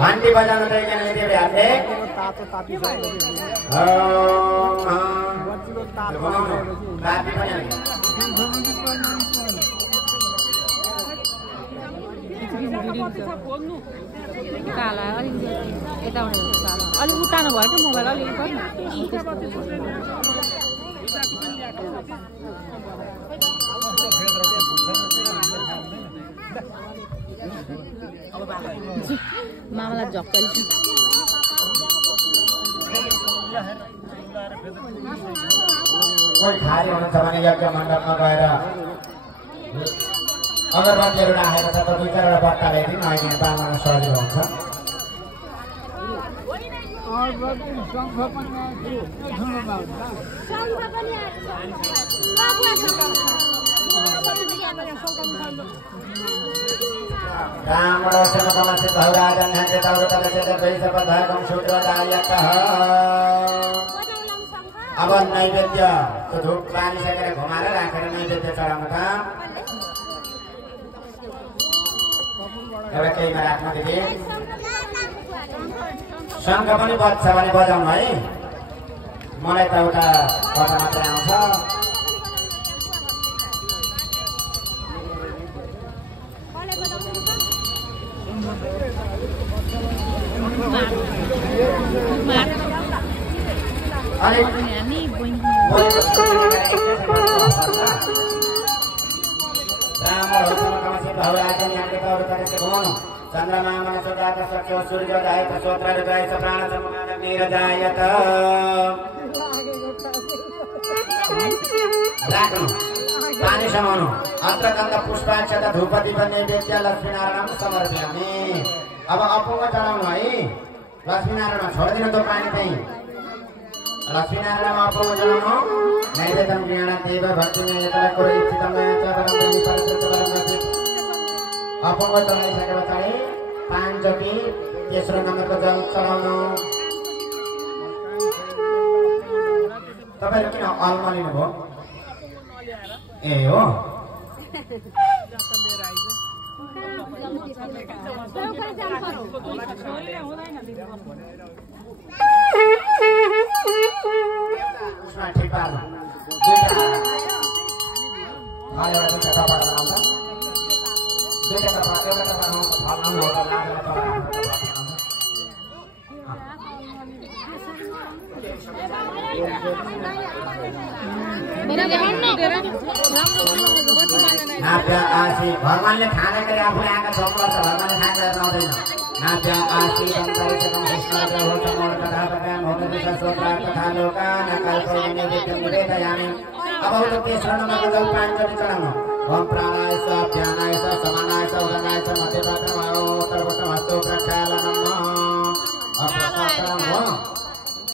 घन्टी बजाउनु त एकजना यति हातले काला अलिक यताबाट अलिक उतानो भयो कि मोबाइल अलिक मामला झक्कल कोही खाली हुनुहुन्छ भने यज्ञ मण्डपमा गएर अगरबत्तीहरू राखेको छ त दुई चारवटा बट्टा ल्याइदिनु अहिले बाँड्न सजिलो हुन्छ अब नैवेद्य धुप बालिसकेर घुमाएर राखेर नैवेद्य चढाउनु त एउटा केहीमा राख्नु दिदी शङ्ख पनि बज्छ भने बजाउनु है मलाई त एउटा बजा मात्रै आउँछ चन्द्रमा मनसुदात सक्यो सूर्योदय स्वोत्रहृदय प्राणसमुनिरजायत राख्नु पानी समाउनु अत्रगन्ध पुष्पाक्षत धूपदीप नैवेद्य लक्ष्मीनारायण समर्पयामि अब अपुङ्ग चढाउनु है लक्ष्मीनारायण छोडिदिनु त पानी चाहिँ लक्ष्मीनारायण अपुङ्ग चढाउनु नैवेद्यं गृहाण देव भक्तिमेतला अपुङ्ग चढाइसके पछाडि 5 चोटि तेस्रो नम्बरको जल चढाउनु तपाईहरु किन अलमलिनु भयो ए हो उसमा ठिक पार्नु भगवानले खाना गरे आफूले आँखा छोप्नु पर्छ भगवानले खाना गरेर आउँदैन नाभ्य आशी दन्तरिषकं अब तेस्रो नम्बरको जल 5 चोटि चढाउनु ओम प्राण